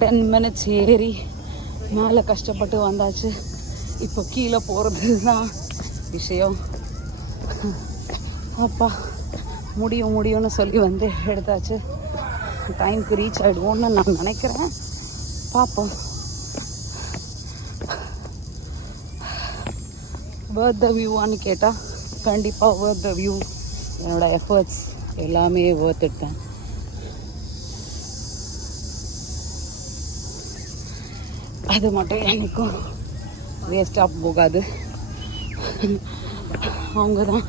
10 minutes ஏறி மேலே கஷ்டப்பட்டு வந்தாச்சு. இப்போ கீழே போகிறது தான் விஷயம். அப்பா முடியும்னு சொல்லி வந்து எடுத்தாச்சு. டைமுக்கு ரீச் ஆகிடுவோன்னு நான் நினைக்கிறேன். பார்ப்போம். வேர்த் த வியூவான்னு கேட்டால் கண்டிப்பாக வேர்த் த வியூ. என்னோடய எஃபர்ட்ஸ் எல்லாமே வேர்த் எடுத்தேன். அது மட்டும் எனக்கும் வேஸ்ட்டாக போகாது. அவங்க தான்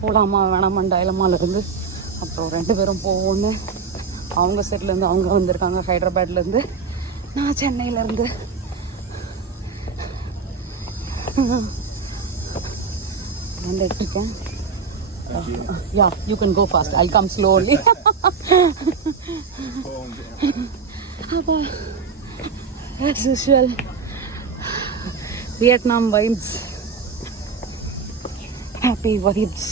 போடாமா வேணாமான் டைலமாலேருந்து அப்புறம் 2 பேரும் போவோன்னு அவங்க செட்லேருந்து அவங்க வந்திருக்காங்க. ஹைதராபாத்லேருந்து, நான் சென்னையிலேருந்து. வந்துட்டுருக்கேன். Yeah, you can go fast. I'll come slowly. As usual, Vietnam vibes. Happy vibes.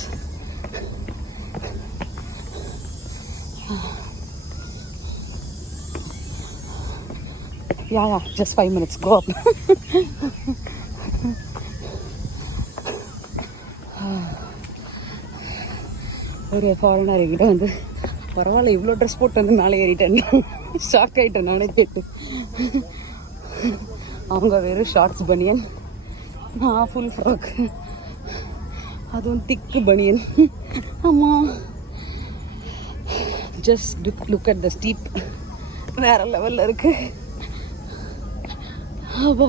Yeah, just 5 minutes. Go up. ஒரு ஃபாரினர் என்கிட்ட வந்து, பரவாயில்ல இவ்வளோ ட்ரெஸ் போட்டு வந்து மேலே ஏறிட்டேன். ஷாக் ஆகிட்டேன் நானே கேட்டு. அவங்க வெறும் ஷார்ட்ஸ் பனியன், நான் ஃபுல் ஃப்ராக், அதுவும் திக்கு பனியன். ஆமாம், just look at the steep. வேறு லெவலில் இருக்குது. அப்போ